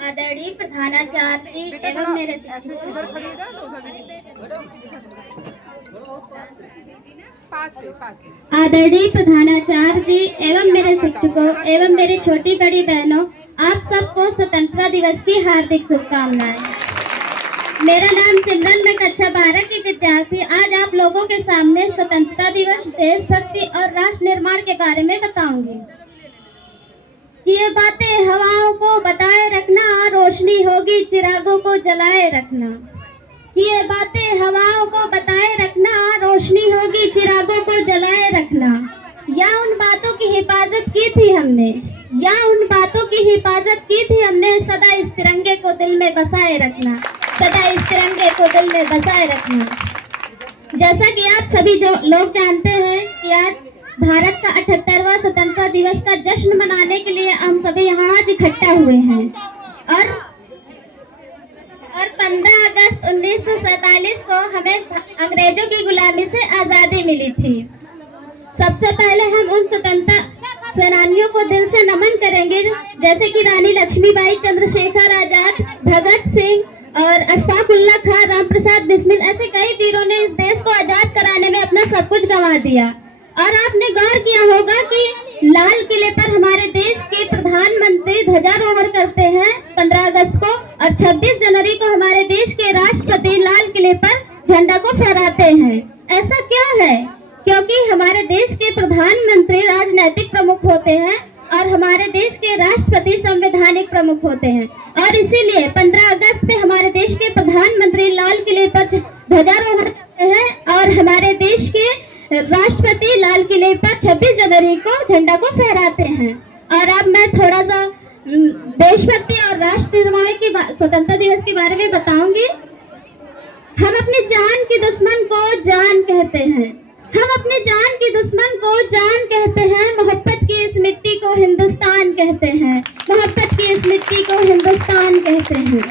आदरणीय प्रधानाचार्य जी एवं मेरे शिक्षकों, आदरणीय प्रधानाचार्य जी एवं मेरे शिक्षकों एवं मेरी छोटी बड़ी बहनों, आप सबको स्वतंत्रता दिवस की हार्दिक शुभकामनाएं। मेरा नाम सिमरन, मैं कक्षा 12 की विद्यार्थी आज आप लोगों के सामने स्वतंत्रता दिवस, देशभक्ति और राष्ट्र निर्माण के बारे में बताऊंगी। ये बातें हवाओं को बताए रखना, रोशनी होगी चिरागों को जलाए रखना। ये बातें हवाओं को बताए रखना, रोशनी होगी चिरागों को जलाए रखना। या उन बातों की हिफाजत की थी हमने, या उन बातों की हिफाजत की थी हमने, सदा इस तिरंगे को दिल में बसाए रखना, सदा इस तिरंगे को दिल में बसाए रखना। जैसा कि आप सभी जो लोग जानते हैं कि आज भारत का 78वां स्वतंत्रता दिवस का जश्न मनाने के लिए हम सभी यहाँ आज इकट्ठा हुए हैं और 15 अगस्त 1947 को हमें अंग्रेजों की गुलामी से आज़ादी मिली थी। सबसे पहले हम उन स्वतंत्रता सेनानियों को दिल से नमन करेंगे, जैसे कि रानी लक्ष्मीबाई, चंद्रशेखर आजाद, भगत सिंह और अशफाक उल्लाह खां, रामप्रसाद बिस्मिल, ऐसे कई वीरों ने इस देश को आजाद कराने में अपना सब कुछ गंवा दिया। और आपने गौर किया होगा कि लाल किले पर हमारे देश के प्रधानमंत्री ध्वजारोहण करते हैं 15 अगस्त को, और 26 जनवरी को हमारे देश के राष्ट्रपति लाल किले पर झंडा को फहराते हैं। ऐसा क्यों है? क्योंकि हमारे देश के प्रधानमंत्री राजनीतिक प्रमुख होते हैं और हमारे देश के राष्ट्रपति संवैधानिक प्रमुख होते हैं, और इसीलिए 15 अगस्त पे हमारे देश के प्रधानमंत्री लाल किले पर ध्वजारोहण करते हैं और हमारे देश के राष्ट्रपति लाल किले पर 26 जनवरी को झंडा को फहराते हैं। और अब मैं थोड़ा सा देशभक्ति और राष्ट्र निर्माण की स्वतंत्रता दिवस के बारे में बताऊंगी। हम अपनी जान की दुश्मन को जान कहते हैं, हम अपनी जान की दुश्मन को जान कहते हैं, मोहब्बत की इस मिट्टी को हिंदुस्तान कहते हैं, मोहब्बत की इस मिट्टी को हिंदुस्तान कहते हैं।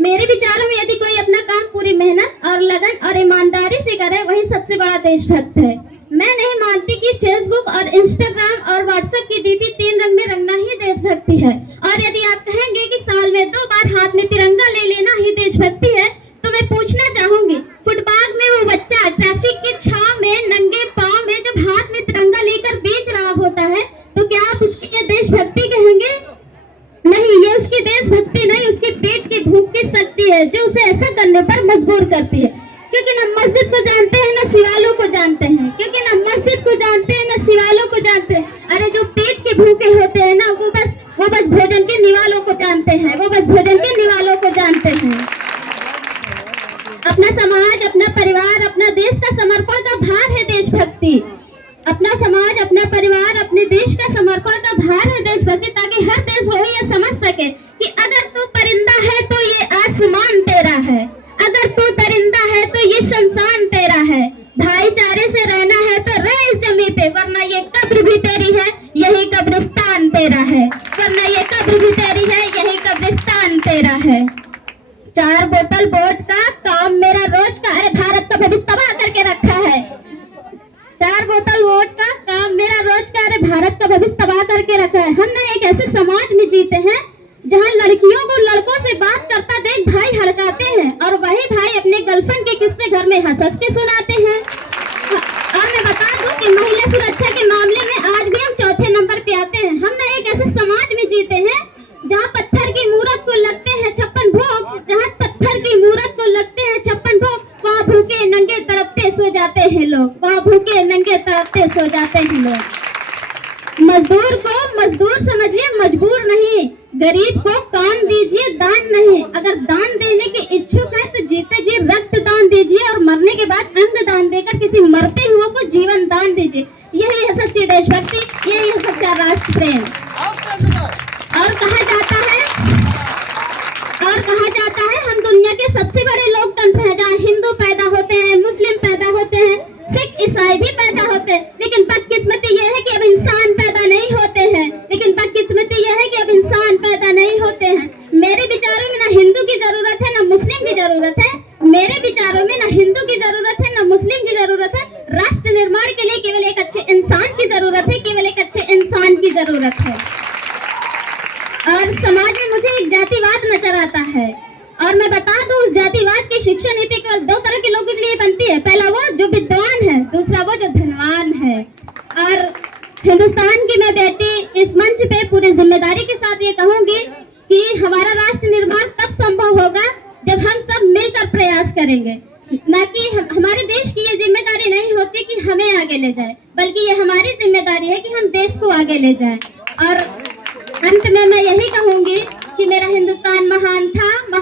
मेरे विचारों में यदि कोई अपना काम पूरी मेहनत और लगन और ईमानदारी से करे, वही सबसे बड़ा देशभक्त है। मैं नहीं मानती कि फेसबुक और इंस्टाग्राम और व्हाट्सएप की डीपी 3 रंग में रंगना ही देशभक्ति है। और यदि आप कहेंगे कि साल में 2 बार हाथ में तिरंगा ले लेना ही देशभक्ति है, तो मैं पूछना चाहूंगी, फुटपाथ में वो बच्चा ट्रैफिक की छांव में नंगे पांव में जब हाथ में तिरंगा लेकर बेच रहा होता है, तो क्या आप इसकी देशभक्ति कहेंगे? नहीं, ये उसकी देशभक्ति नहीं, उसके पेट की भूख की शक्ति है जो उसे ऐसा करने पर मजबूर करती है। क्योंकि न मस्जिद को जानते हैं न शिवालों को जानते हैं, क्योंकि न मस्जिद को जानते हैं न शिवालों को जानते हैं। अरे जो पेट के भूखे होते हैं ना, वो बस भोजन के निवालों को जानते हैं, वो बस भोजन के निवालों को जानते हैं। अपना समाज, अपना परिवार, अपना देश का समर्पण का भार है देशभक्ति। अपना समाज, अपना परिवार, अपने देश का समर्पण का भार है देशभक्ति, ताकि हर देशवासी ये समझ सके कि अगर तू परिंदा है तो ये आसमान तेरा है, अगर तू परिंदा है तो ये शमशान तेरा है। भाईचारे से रहना है तो रह इस जमीन पे, वरना ये कब्र भी तेरी है, यही कब्रिस्तान तेरा है, वरना ये कब्र भी तेरी है, यही कब्रिस्तान तेरा है। 4 बोतल वोडका काम मेरा रोज का, अरे भारत का भविष्य तबाह करके रखा है। 4 बोतल वोडका काम मेरा रोज का, अरे भारत का भविष्य तबाह करके रखा है। हम ना एक ऐसे समाज में जीते हैं जहां लड़कियों को लड़कों से बात करता देख भाई हड़काते हैं, और वही भाई अपने गर्लफ्रेंड के किस्से घर में हंस के सुनाते हैं। और मैं बता दूं कि महिला सुरक्षा के मामले में आज भी हम 4थे नंबर पे आते हैं। हम ना एक ऐसे समाज में जीते हैं जहाँ पत्थर की मूरत को लगते हैं 56 भोग, जहाँ पत्थर की मूरत को लगते हैं 56 भोग, वहाँ भूखे नंगे तड़पते सो जाते हैं लोग, वहाँ भूखे नंगे तड़पते सो जाते हैं लोग। मजदूर को मजदूर समझिए, मजबूर नहीं। गरीब को काम दीजिए, दान नहीं। अगर दान देने के इच्छुक है तो जीते जी रक्त दान दीजिए, और मरने के बाद अंग दान देकर किसी मरते हुए को जीवन दान दीजिए। यही है सच्ची देशभक्ति, यही है सच्चा राष्ट्र प्रेम। और कहा जाता है हम दुनिया के सबसे बड़े लोकतंत्र हैं, जहाँ हिंदू पैदा होते हैं, मुस्लिम पैदा होते हैं, सिख ईसाई भी पैदा होते हैं, लेकिन बदकिस्मती यह है कि अब इंसान पैदा नहीं होते हैं, लेकिन बदकिस्मती यह है कि अब इंसान पैदा नहीं होते हैं। मेरे विचारों में ना हिंदू की जरूरत है ना मुस्लिम की जरूरत है, मेरे विचारों में ना हिंदू की जरूरत है ना मुस्लिम की जरूरत है। राष्ट्र निर्माण के लिए केवल एक अच्छे इंसान की जरूरत है, केवल एक अच्छे इंसान की जरूरत है। और समाज में मुझे एक जातिवाद नजर आता है। और मैं बता दूं, उस जातिवाद की शिक्षा नीति केवल दो तरह के लोगों के लिए बनती है। पहला वो जो विद्वान है, दूसरा वो जो धनवान है। और हिंदुस्तान की मैं बेटी इस मंच पे पूरी जिम्मेदारी के साथ ये कहूंगी कि हमारा राष्ट्र निर्माण तब संभव होगा जब हम सब मिलकर प्रयास करेंगे। ना कि हमारे देश की ये जिम्मेदारी नहीं होती कि हमें आगे ले जाए, बल्कि ये हमारी जिम्मेदारी है कि हम देश को आगे ले जाएं। और अंत में मैं यही कहूंगी कि मेरा हिंदुस्तान महान था,